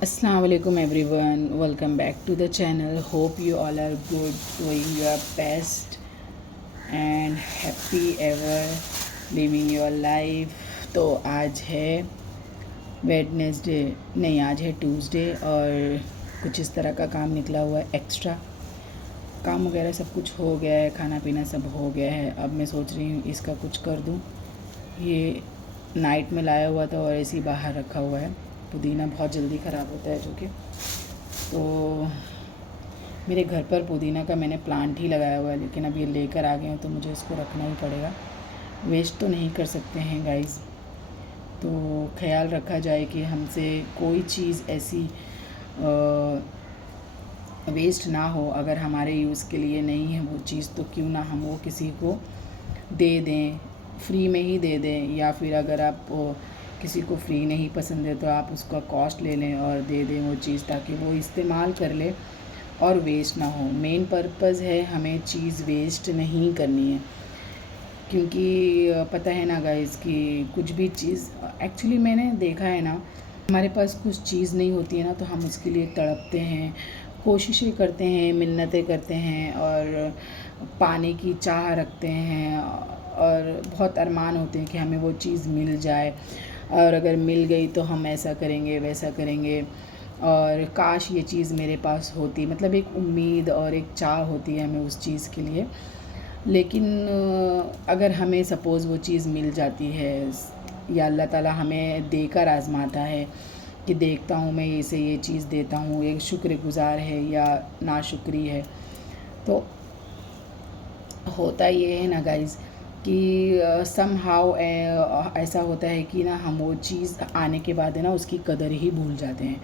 Assalamu alaikum everyone, welcome back to the channel. Hope you all are good, doing your best and happy ever living your life. तो आज है Wednesday, नहीं आज है Tuesday और कुछ इस तरह का काम निकला हुआ है। एक्स्ट्रा काम वगैरह सब कुछ हो गया है, खाना पीना सब हो गया है। अब मैं सोच रही हूँ इसका कुछ कर दूँ। ये नाइट में लाया हुआ था और ऐसे ही बाहर रखा हुआ है। पुदीना बहुत जल्दी ख़राब होता है जो कि, तो मेरे घर पर पुदीना का मैंने प्लांट ही लगाया हुआ है, लेकिन अब ये लेकर आ गए हैं तो मुझे इसको रखना ही पड़ेगा। वेस्ट तो नहीं कर सकते हैं गाइस। तो ख्याल रखा जाए कि हमसे कोई चीज़ ऐसी वेस्ट ना हो। अगर हमारे यूज़ के लिए नहीं है वो चीज़, तो क्यों ना हम वो किसी को दे दें, फ्री में ही दे दें। या फिर अगर आप किसी को फ्री नहीं पसंद है तो आप उसका कॉस्ट ले लें और दे दें वो चीज़, ताकि वो इस्तेमाल कर ले और वेस्ट ना हो। मेन पर्पज़ है हमें चीज़ वेस्ट नहीं करनी है, क्योंकि पता है ना गाइस कि कुछ भी चीज़ एक्चुअली मैंने देखा है ना, हमारे पास कुछ चीज़ नहीं होती है ना तो हम उसके लिए तड़पते हैं, कोशिशें करते हैं, मिन्नतें करते हैं और पाने की चाह रखते हैं और बहुत अरमान होते हैं कि हमें वो चीज़ मिल जाए, और अगर मिल गई तो हम ऐसा करेंगे वैसा करेंगे और काश ये चीज़ मेरे पास होती। मतलब एक उम्मीद और एक चाह होती है हमें उस चीज़ के लिए। लेकिन अगर हमें सपोज़ वो चीज़ मिल जाती है या अल्लाह ताला हमें देकर आज़माता है कि देखता हूँ मैं इसे ये चीज़ देता हूँ, एक शुक्रगुज़ार है या नाशुक्री है, तो होता ये है ना गाइज़ कि समहाउ ऐसा होता है कि ना हम वो चीज़ आने के बाद है ना उसकी कदर ही भूल जाते हैं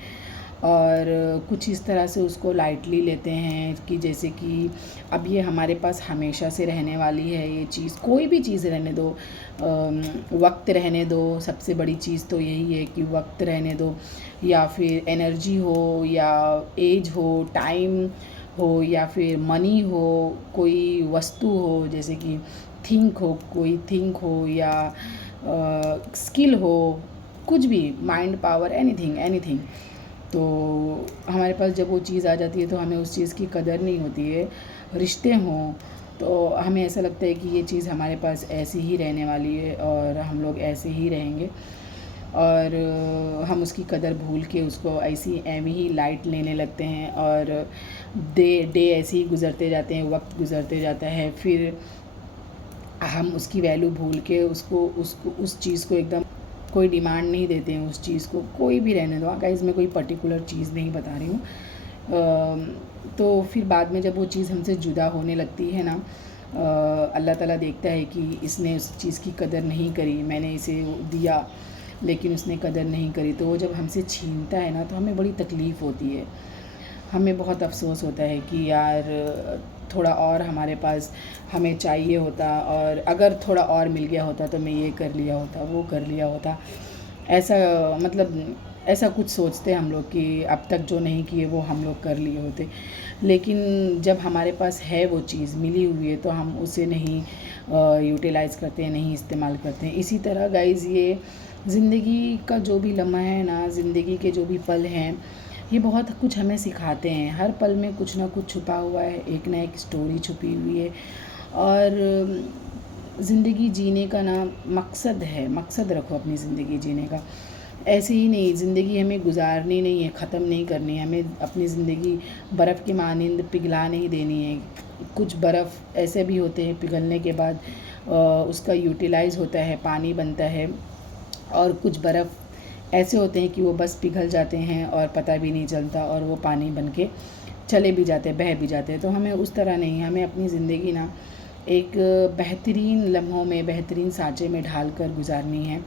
और कुछ इस तरह से उसको लाइटली लेते हैं कि जैसे कि अब ये हमारे पास हमेशा से रहने वाली है ये चीज़। कोई भी चीज़ रहने दो, वक्त रहने दो, सबसे बड़ी चीज़ तो यही है कि वक्त रहने दो, या फिर एनर्जी हो या एज हो, टाइम हो या फिर मनी हो, कोई वस्तु हो जैसे कि कोई थिंक हो या स्किल हो, कुछ भी, माइंड पावर, एनीथिंग एनीथिंग। तो हमारे पास जब वो चीज़ आ जाती है तो हमें उस चीज़ की कदर नहीं होती है। रिश्ते हों तो हमें ऐसा लगता है कि ये चीज़ हमारे पास ऐसी ही रहने वाली है और हम लोग ऐसे ही रहेंगे, और हम उसकी कदर भूल के उसको ऐसी एवं ही लाइट लेने लगते हैं और डे ऐसे ही गुज़रते जाते हैं, वक्त गुज़रते जाता है, फिर हम उसकी वैल्यू भूल के उसको उसको उस चीज़ को एकदम कोई डिमांड नहीं देते हैं उस चीज़ को। कोई भी रहने दो गाइस, मैं कोई पर्टिकुलर चीज़ नहीं बता रही हूँ। तो फिर बाद में जब वो चीज़ हमसे जुदा होने लगती है ना, अल्लाह ताला देखता है कि इसने उस चीज़ की कदर नहीं करी, मैंने इसे दिया लेकिन उसने कदर नहीं करी, तो वो जब हमसे छीनता है ना तो हमें बड़ी तकलीफ़ होती है। हमें बहुत अफ़सोस होता है कि यार थोड़ा और हमारे पास हमें चाहिए होता, और अगर थोड़ा और मिल गया होता तो मैं ये कर लिया होता, वो कर लिया होता। ऐसा मतलब ऐसा कुछ सोचते हम लोग कि अब तक जो नहीं किए वो हम लोग कर लिए होते। लेकिन जब हमारे पास है वो चीज़ मिली हुई है तो हम उसे नहीं यूटिलाइज़ करते हैं, नहीं इस्तेमाल करते हैं। इसी तरह गाइज़ ये ज़िंदगी का जो भी लम्हा है ना, ज़िंदगी के जो भी पल हैं, ये बहुत कुछ हमें सिखाते हैं। हर पल में कुछ ना कुछ छुपा हुआ है, एक ना एक स्टोरी छुपी हुई है। और ज़िंदगी जीने का ना मकसद है, मकसद रखो अपनी ज़िंदगी जीने का। ऐसे ही नहीं, ज़िंदगी हमें गुजारनी नहीं है, ख़त्म नहीं करनी है, हमें अपनी ज़िंदगी बर्फ़ के मानिंद पिघला नहीं देनी है। कुछ बर्फ़ ऐसे भी होते हैं पिघलने के बाद उसका यूटिलाइज़ होता है, पानी बनता है, और कुछ बर्फ़ ऐसे होते हैं कि वो बस पिघल जाते हैं और पता भी नहीं चलता और वो पानी बन के चले भी जाते हैं, बह भी जाते हैं। तो हमें उस तरह नहीं, हमें अपनी ज़िंदगी ना एक बेहतरीन लम्हों में, बेहतरीन सांचे में ढाल कर गुजारनी है,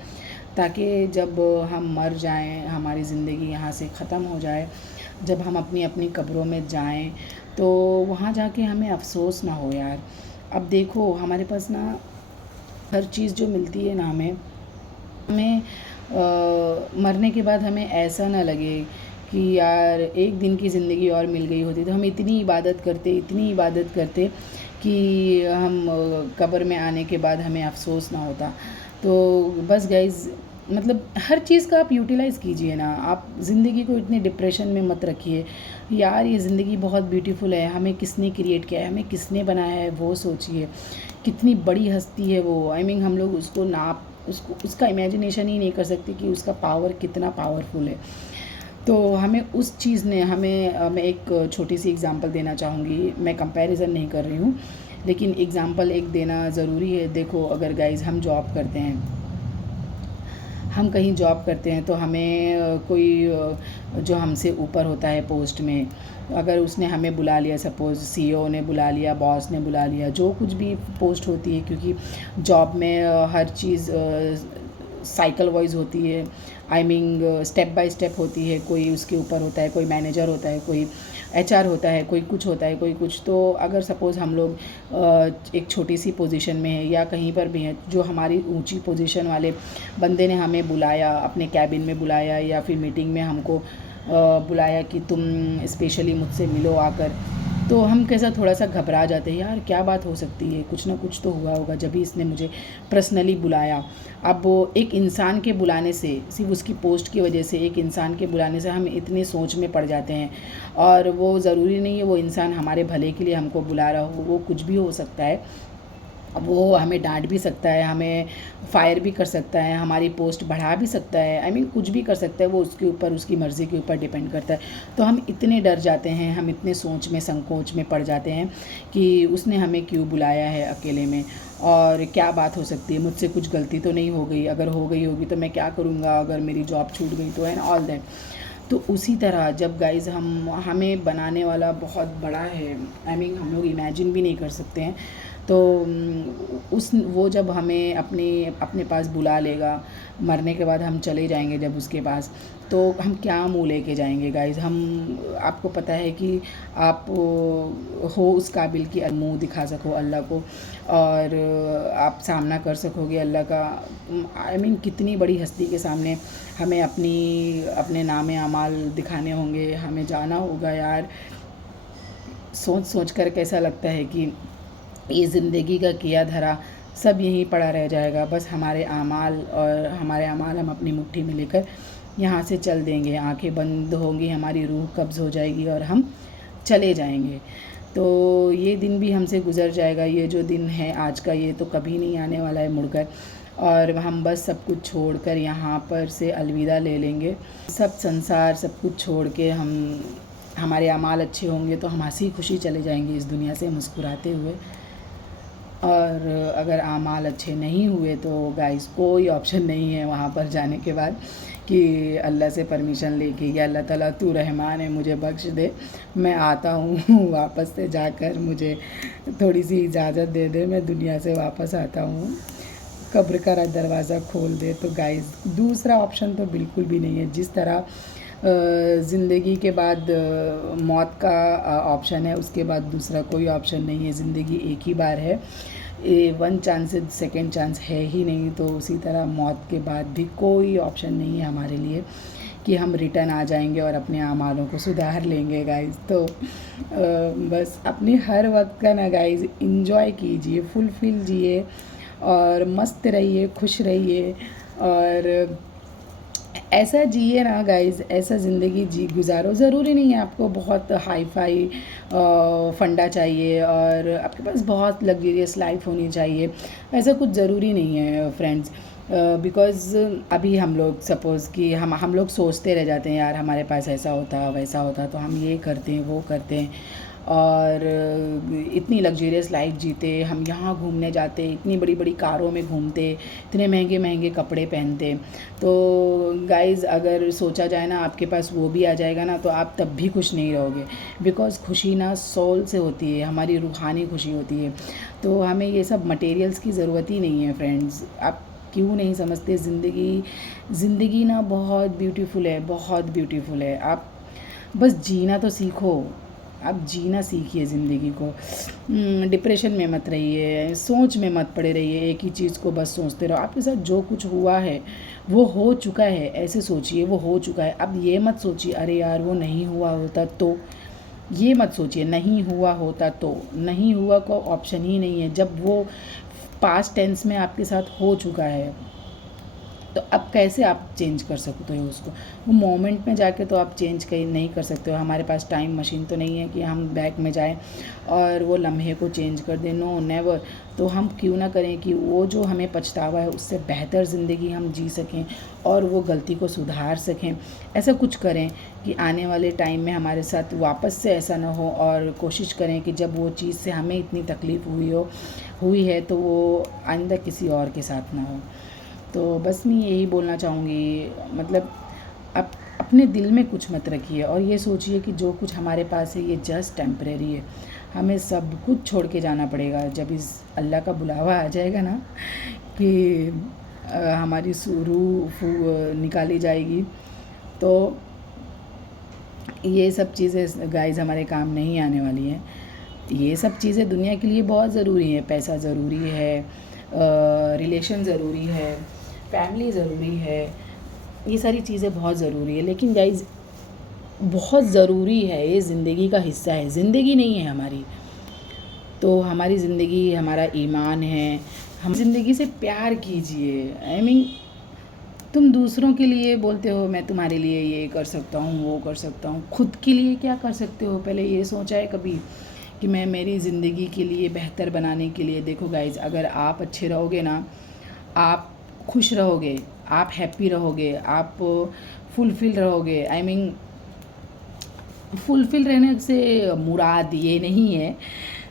ताकि जब हम मर जाएं, हमारी ज़िंदगी यहाँ से ख़त्म हो जाए, जब हम अपनी अपनी कब्रों में जाएं तो वहाँ जाके हमें अफ़सोस ना हो यार। अब देखो हमारे पास ना हर चीज़ जो मिलती है ना, हमें मरने के बाद हमें ऐसा ना लगे कि यार एक दिन की ज़िंदगी और मिल गई होती तो हम इतनी इबादत करते, इतनी इबादत करते कि हम कब्र में आने के बाद हमें अफ़सोस ना होता। तो बस गाइज़, मतलब हर चीज़ का आप यूटिलाइज़ कीजिए ना। आप ज़िंदगी को इतने डिप्रेशन में मत रखिए। यार ये ज़िंदगी बहुत ब्यूटीफुल है, हमें किसने क्रिएट किया है, हमें किसने बनाया है वो सोचिए। कितनी बड़ी हस्ती है वो, आई मीन हम लोग उसको नाप उसको उसका इमेजिनेशन ही नहीं कर सकते कि उसका पावर कितना पावरफुल है। तो हमें उस चीज़ ने हमें मैं एक छोटी सी एग्ज़ाम्पल देना चाहूँगी। मैं कंपैरिज़न नहीं कर रही हूँ, लेकिन एग्ज़ाम्पल एक देना ज़रूरी है। देखो अगर गाइज़ हम जॉब करते हैं, हम कहीं जॉब करते हैं तो हमें कोई जो हमसे ऊपर होता है पोस्ट में, अगर उसने हमें बुला लिया, सपोज़ सीईओ ने बुला लिया, बॉस ने बुला लिया, जो कुछ भी पोस्ट होती है, क्योंकि जॉब में हर चीज़ साइकिल वाइज होती है, I mean step by step होती है। कोई उसके ऊपर होता है, कोई मैनेजर होता है, कोई एचआर होता है, कोई कुछ होता है, कोई कुछ। तो अगर सपोज़ हम लोग एक छोटी सी पोजीशन में है या कहीं पर भी हैं, जो हमारी ऊंची पोजीशन वाले बंदे ने हमें बुलाया, अपने कैबिन में बुलाया या फिर मीटिंग में हमको बुलाया कि तुम स्पेशली मुझसे मिलो आकर, तो हम कैसा थोड़ा सा घबरा जाते हैं, यार क्या बात हो सकती है, कुछ ना कुछ तो हुआ होगा जब भी इसने मुझे पर्सनली बुलाया। अब वो एक इंसान के बुलाने से, सिर्फ उसकी पोस्ट की वजह से, एक इंसान के बुलाने से हम इतने सोच में पड़ जाते हैं। और वो ज़रूरी नहीं है वो इंसान हमारे भले के लिए हमको बुला रहा हो, वो कुछ भी हो सकता है। वो हमें डांट भी सकता है, हमें फायर भी कर सकता है, हमारी पोस्ट बढ़ा भी सकता है, आई मीन कुछ भी कर सकता है। वो उसके ऊपर, उसकी मर्ज़ी के ऊपर डिपेंड करता है। तो हम इतने डर जाते हैं, हम इतने सोच में, संकोच में पड़ जाते हैं कि उसने हमें क्यों बुलाया है अकेले में, और क्या बात हो सकती है, मुझसे कुछ गलती तो नहीं हो गई, अगर हो गई होगी तो मैं क्या करूँगा, अगर मेरी जॉब छूट गई तो, एंड ऑल दैट। तो उसी तरह जब गाइज़ हमें बनाने वाला बहुत बड़ा है, आई मीन हम लोग इमेजिन भी नहीं कर सकते हैं। तो उस वो जब हमें अपने अपने पास बुला लेगा, मरने के बाद हम चले जाएंगे जब उसके पास, तो हम क्या मुँह लेके जाएंगे गाइज़। आपको पता है कि आप हो उस काबिल कि मुँह दिखा सको अल्लाह को, और आप सामना कर सकोगे अल्लाह का। आई मीन कितनी बड़ी हस्ती के सामने हमें अपने नाम आमाल दिखाने होंगे, हमें जाना होगा। यार सोच सोच कर कैसा लगता है कि ये ज़िंदगी का किया धरा सब यहीं पड़ा रह जाएगा। बस हमारे आमाल हम अपनी मुट्ठी में लेकर यहाँ से चल देंगे, आंखें बंद होंगी, हमारी रूह कब्ज़ हो जाएगी और हम चले जाएंगे। तो ये दिन भी हमसे गुज़र जाएगा। ये जो दिन है आज का, ये तो कभी नहीं आने वाला है मुड़कर, और हम बस सब कुछ छोड़कर यहाँ पर से अलविदा ले लेंगे। सब संसार सब कुछ छोड़ के हमारे अमाल अच्छे होंगे तो हम हंसी खुशी चले जाएंगे इस दुनिया से मुस्कुराते हुए। और अगर आमाल अच्छे नहीं हुए तो गाइस कोई ऑप्शन नहीं है वहाँ पर जाने के बाद कि अल्लाह से परमिशन लेके, या अल्लाह ताला तू रहमान है, मुझे बख्श दे, मैं आता हूँ वापस से जाकर, मुझे थोड़ी सी इजाज़त दे दे, मैं दुनिया से वापस आता हूँ, कब्र का दरवाज़ा खोल दे। तो गाइस दूसरा ऑप्शन तो बिल्कुल भी नहीं है। जिस तरह ज़िंदगी के बाद मौत का ऑप्शन है, उसके बाद दूसरा कोई ऑप्शन नहीं है। ज़िंदगी एक ही बार है, वन चांस से सेकेंड चांस है ही नहीं। तो उसी तरह मौत के बाद भी कोई ऑप्शन नहीं है हमारे लिए कि हम रिटर्न आ जाएंगे और अपने आमालों को सुधार लेंगे गाइस। तो बस अपने हर वक्त का ना गाइस इंजॉय कीजिए, फुलफिल जिए और मस्त रहिए, खुश रहिए, और ऐसा जिए ना गाइज़, ऐसा ज़िंदगी गुजारो। ज़रूरी नहीं है आपको बहुत हाई फाई फंडा चाहिए और आपके पास बहुत लग्जरियस लाइफ होनी चाहिए, ऐसा कुछ ज़रूरी नहीं है फ्रेंड्स। बिकॉज़ अभी हम लोग सपोज़ कि हम लोग सोचते रह जाते हैं, यार हमारे पास ऐसा होता वैसा होता तो हम ये करते हैं वो करते हैं, और इतनी लग्जरियस लाइफ जीते, हम यहाँ घूमने जाते, इतनी बड़ी बड़ी कारों में घूमते, इतने महंगे महंगे कपड़े पहनते। तो गाइज़ अगर सोचा जाए ना आपके पास वो भी आ जाएगा ना, तो आप तब भी खुश नहीं रहोगे। बिकॉज़ खुशी ना सोल से होती है, हमारी रूहानी खुशी होती है। तो हमें ये सब मटेरियल्स की ज़रूरत ही नहीं है फ्रेंड्स। आप क्यों नहीं समझते, ज़िंदगी ना बहुत ब्यूटीफुल है, बहुत ब्यूटीफुल है। आप बस जीना तो सीखो, आप जीना सीखिए ज़िंदगी को। डिप्रेशन में मत रहिए, सोच में मत पड़े रहिए, एक ही चीज़ को बस सोचते रहो। आपके साथ जो कुछ हुआ है वो हो चुका है, ऐसे सोचिए वो हो चुका है। अब ये मत सोचिए अरे यार वो नहीं हुआ होता तो, ये मत सोचिए नहीं हुआ होता तो, नहीं हुआ को ऑप्शन ही नहीं है। जब वो पास्ट टेंस में आपके साथ हो चुका है तो अब कैसे आप चेंज कर सकते हो उसको? वो मोमेंट में जाके तो आप चेंज कहीं नहीं कर सकते हो। हमारे पास टाइम मशीन तो नहीं है कि हम बैक में जाएं और वो लम्हे को चेंज कर दें, नो नेवर। तो हम क्यों ना करें कि वो जो हमें पछतावा है उससे बेहतर ज़िंदगी हम जी सकें और वो गलती को सुधार सकें। ऐसा कुछ करें कि आने वाले टाइम में हमारे साथ वापस से ऐसा ना हो, और कोशिश करें कि जब वो चीज़ से हमें इतनी तकलीफ़ हुई है तो वो आइंदा किसी और के साथ ना हो। तो बस मैं यही बोलना चाहूँगी, मतलब आप अपने दिल में कुछ मत रखिए और ये सोचिए कि जो कुछ हमारे पास है ये जस्ट टेम्परेरी है। हमें सब कुछ छोड़ के जाना पड़ेगा। जब इस अल्लाह का बुलावा आ जाएगा ना कि हमारी रूह निकाली जाएगी, तो ये सब चीज़ें गाइस हमारे काम नहीं आने वाली हैं। ये सब चीज़ें दुनिया के लिए बहुत ज़रूरी है। पैसा ज़रूरी है, रिलेशन ज़रूरी है, फैमिली ज़रूरी है, ये सारी चीज़ें बहुत ज़रूरी है। लेकिन गाइस बहुत ज़रूरी है, ये ज़िंदगी का हिस्सा है, ज़िंदगी नहीं है हमारी। तो हमारी ज़िंदगी हमारा ईमान है। हम ज़िंदगी से प्यार कीजिए। आई मीन तुम दूसरों के लिए बोलते हो मैं तुम्हारे लिए ये कर सकता हूँ, वो कर सकता हूँ, खुद के लिए क्या कर सकते हो? पहले ये सोचा है कभी कि मैं मेरी ज़िंदगी के लिए बेहतर बनाने के लिए? देखो गाइज़, अगर आप अच्छे रहोगे ना, आप खुश रहोगे, आप हैप्पी रहोगे, आप फुलफ़िल रहोगे। आई मीन फुलफ़िल रहने से मुराद ये नहीं है,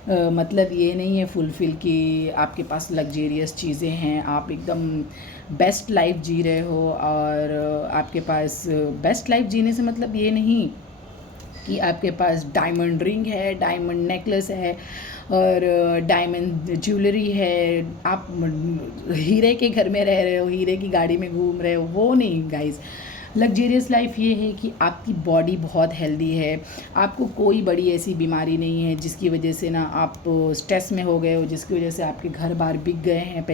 मतलब ये नहीं है फुलफ़िल कि आपके पास लग्जेरियस चीज़ें हैं, आप एकदम बेस्ट लाइफ जी रहे हो। और आपके पास बेस्ट लाइफ जीने से मतलब ये नहीं कि आपके पास डायमंड रिंग है, डायमंड नेकलेस है और डायमंड ज्वेलरी है, आप हीरे के घर में रह रहे हो, हीरे की गाड़ी में घूम रहे हो, वो नहीं गाइस। लग्जेरियस लाइफ ये है कि आपकी बॉडी बहुत हेल्दी है, आपको कोई बड़ी ऐसी बीमारी नहीं है जिसकी वजह से ना आप स्ट्रेस में हो गए हो, जिसकी वजह से आपके घर बार बिक गए हैं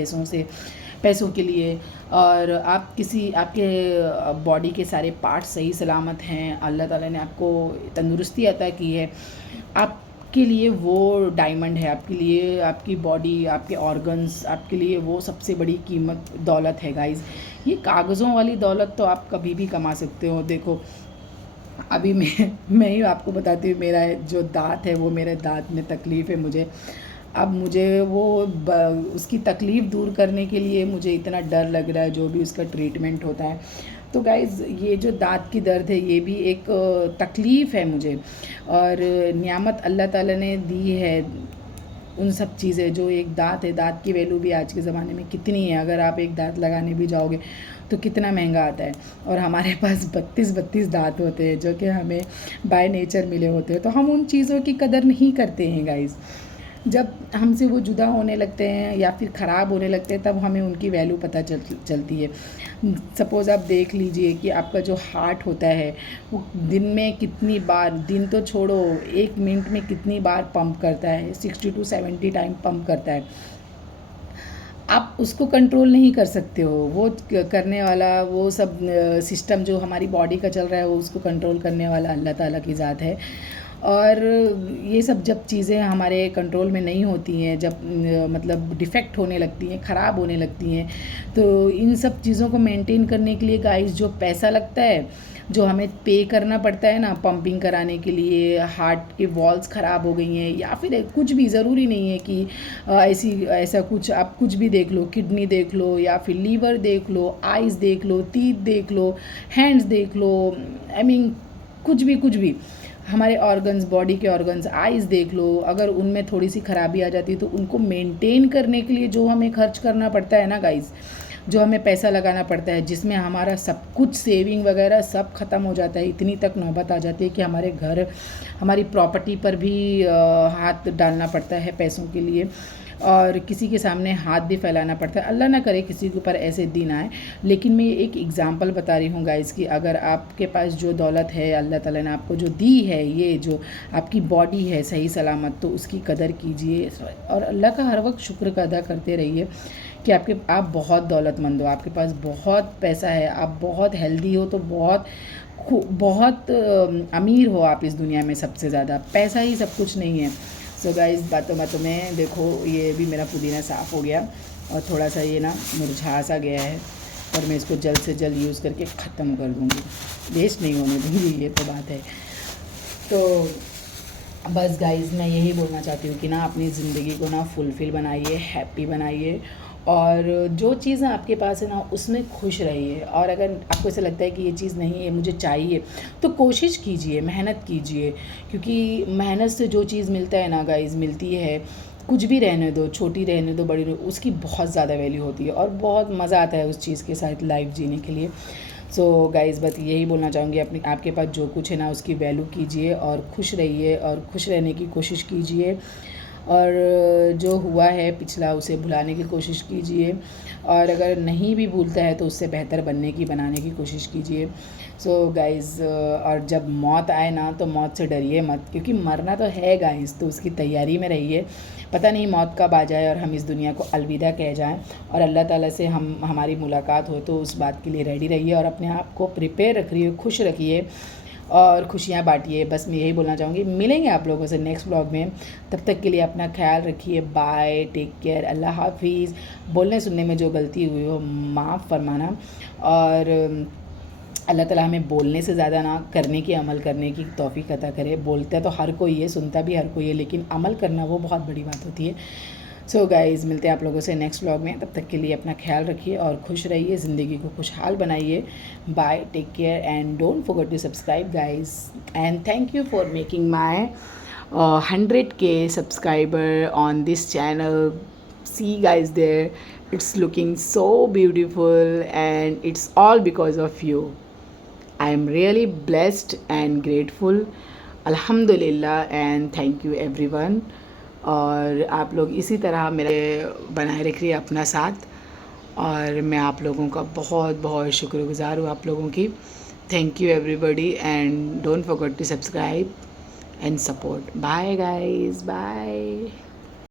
पैसों के लिए, और आपके बॉडी के सारे पार्ट्स सही सलामत हैं, अल्लाह ताला ने आपको तंदुरुस्ती अता की है। आपके लिए वो डायमंड है, आपके लिए आपकी बॉडी, आपके ऑर्गन्स, आपके लिए वो सबसे बड़ी कीमत दौलत है गाइज़। ये कागज़ों वाली दौलत तो आप कभी भी कमा सकते हो। देखो अभी मैं ही आपको बताती हूँ, मेरा जो दाँत है वो, मेरे दाँत में तकलीफ़ है मुझे। अब मुझे वो उसकी तकलीफ़ दूर करने के लिए मुझे इतना डर लग रहा है, जो भी उसका ट्रीटमेंट होता है। तो गाइज़ ये जो दाँत की दर्द है ये भी एक तकलीफ़ है मुझे, और नियामत अल्लाह ताला ने दी है उन सब चीज़ें। जो एक दाँत है, दाँत की वैल्यू भी आज के ज़माने में कितनी है, अगर आप एक दाँत लगाने भी जाओगे तो कितना महंगा आता है। और हमारे पास 32 दाँत होते हैं जो कि हमें बाय नेचर मिले होते हैं, तो हम उन चीज़ों की कदर नहीं करते हैं गाइज़। जब हमसे वो जुदा होने लगते हैं या फिर ख़राब होने लगते हैं तब हमें उनकी वैल्यू पता चलती है। सपोज़ आप देख लीजिए कि आपका जो हार्ट होता है वो दिन में कितनी बार, दिन तो छोड़ो, 1 मिनट में कितनी बार पंप करता है, 60 to 70 टाइम पंप करता है। आप उसको कंट्रोल नहीं कर सकते हो। वो करने वाला, वो सब सिस्टम जो हमारी बॉडी का चल रहा है वो उसको कंट्रोल करने वाला अल्लाह ताला की ज़ात है। और ये सब जब चीज़ें हमारे कंट्रोल में नहीं होती हैं, जब मतलब डिफ़ेक्ट होने लगती हैं, ख़राब होने लगती हैं, तो इन सब चीज़ों को मेंटेन करने के लिए गाइस जो पैसा लगता है, जो हमें पे करना पड़ता है ना पंपिंग कराने के लिए, हार्ट के वॉल्स ख़राब हो गई हैं या फिर कुछ भी, ज़रूरी नहीं है कि ऐसा कुछ, आप कुछ भी देख लो, किडनी देख लो या फिर लीवर देख लो, आइज़ देख लो, टीथ देख लो, हैंड्स देख लो, आई मीन कुछ भी हमारे ऑर्गन्स, बॉडी के ऑर्गन्स, आइज़ देख लो, अगर उनमें थोड़ी सी खराबी आ जाती है तो उनको मेंटेन करने के लिए जो हमें खर्च करना पड़ता है ना गाइस, जो हमें पैसा लगाना पड़ता है, जिसमें हमारा सब कुछ सेविंग वगैरह सब ख़त्म हो जाता है। इतनी तक नौबत आ जाती है कि हमारे घर, हमारी प्रॉपर्टी पर भी हाथ डालना पड़ता है पैसों के लिए, और किसी के सामने हाथ भी फैलाना पड़ता है। अल्लाह ना करे किसी के ऊपर ऐसे दिन आए। लेकिन मैं एक एग्ज़ाम्पल बता रही हूँ गाइस कि अगर आपके पास जो दौलत है अल्लाह ताला ने आपको जो दी है, ये जो आपकी बॉडी है सही सलामत, तो उसकी कदर कीजिए और अल्लाह का हर वक्त शुक्र अदा करते रहिए कि आप बहुत दौलतमंद हो, आपके पास बहुत पैसा है, आप बहुत हेल्दी हो, तो बहुत अमीर हो आप इस दुनिया में। सबसे ज़्यादा पैसा ही सब कुछ नहीं है। सो गाइस, बातों में देखो ये भी मेरा पुदीना साफ़ हो गया और थोड़ा सा ये ना मुरझा सा गया है, और मैं इसको जल्द से जल्द यूज़ करके ख़त्म कर दूँगी, वेस्ट नहीं होने दूँगी, ये तो बात है। तो बस गाइज़ मैं यही बोलना चाहती हूँ कि ना अपनी ज़िंदगी को ना फुलफ़िल बनाइए, हैप्पी बनाइए, और जो चीज़ें आपके पास है ना उसमें खुश रहिए। और अगर आपको ऐसा लगता है कि ये चीज़ नहीं है, मुझे चाहिए, तो कोशिश कीजिए, मेहनत कीजिए, क्योंकि मेहनत से जो चीज़ मिलता है ना गाइज़, मिलती है, कुछ भी रहने दो, छोटी रहने दो, बड़ी उसकी बहुत ज़्यादा वैल्यू होती है और बहुत मज़ा आता है उस चीज़ के साथ लाइफ जीने के लिए। सो गाइज़ बस यही बोलना चाहूँगी, अपनी आपके पास जो कुछ है ना उसकी वैल्यू कीजिए और खुश रहिए और खुश रहने की कोशिश कीजिए, और जो हुआ है पिछला उसे भुलाने की कोशिश कीजिए, और अगर नहीं भी भूलता है तो उससे बेहतर बनाने की कोशिश कीजिए। सो गाइज़ और जब मौत आए ना तो मौत से डरिए मत, क्योंकि मरना तो है गाइज़, तो उसकी तैयारी में रहिए। पता नहीं मौत कब आ जाए और हम इस दुनिया को अलविदा कह जाएं और अल्लाह ताला से हमारी मुलाकात हो, तो उस बात के लिए रेडी रहिए और अपने आप को प्रिपेयर रखिए, खुश रखिए और खुशियाँ बांटिए। बस मैं यही बोलना चाहूँगी। मिलेंगे आप लोगों से नेक्स्ट ब्लॉग में, तब तक के लिए अपना ख्याल रखिए। बाय, टेक केयर, अल्लाह हाफिज़। बोलने सुनने में जो गलती हुई हो माफ़ फरमाना, और अल्लाह ताला हमें बोलने से ज़्यादा ना करने की, अमल करने की तौफीक अता करे। बोलता तो हर कोई है, सुनता भी हर कोई है, लेकिन अमल करना वो बहुत बड़ी बात होती है। सो गाइज़ मिलते हैं आप लोगों से नेक्स्ट व्लॉग में, तब तक के लिए अपना ख्याल रखिए और खुश रहिए, ज़िंदगी को खुशहाल बनाइए। Bye, take care and don't forget to subscribe guys, and thank you for making my 100K subscriber on this channel. See guys, there it's looking so beautiful and it's all because of you. I am really blessed and grateful. Alhamdulillah and thank you everyone. और आप लोग इसी तरह मेरे बनाए रखिए अपना साथ, और मैं आप लोगों का बहुत बहुत शुक्रगुज़ार हूँ आप लोगों की। Thank you everybody and don't forget to subscribe and support. Bye guys, bye.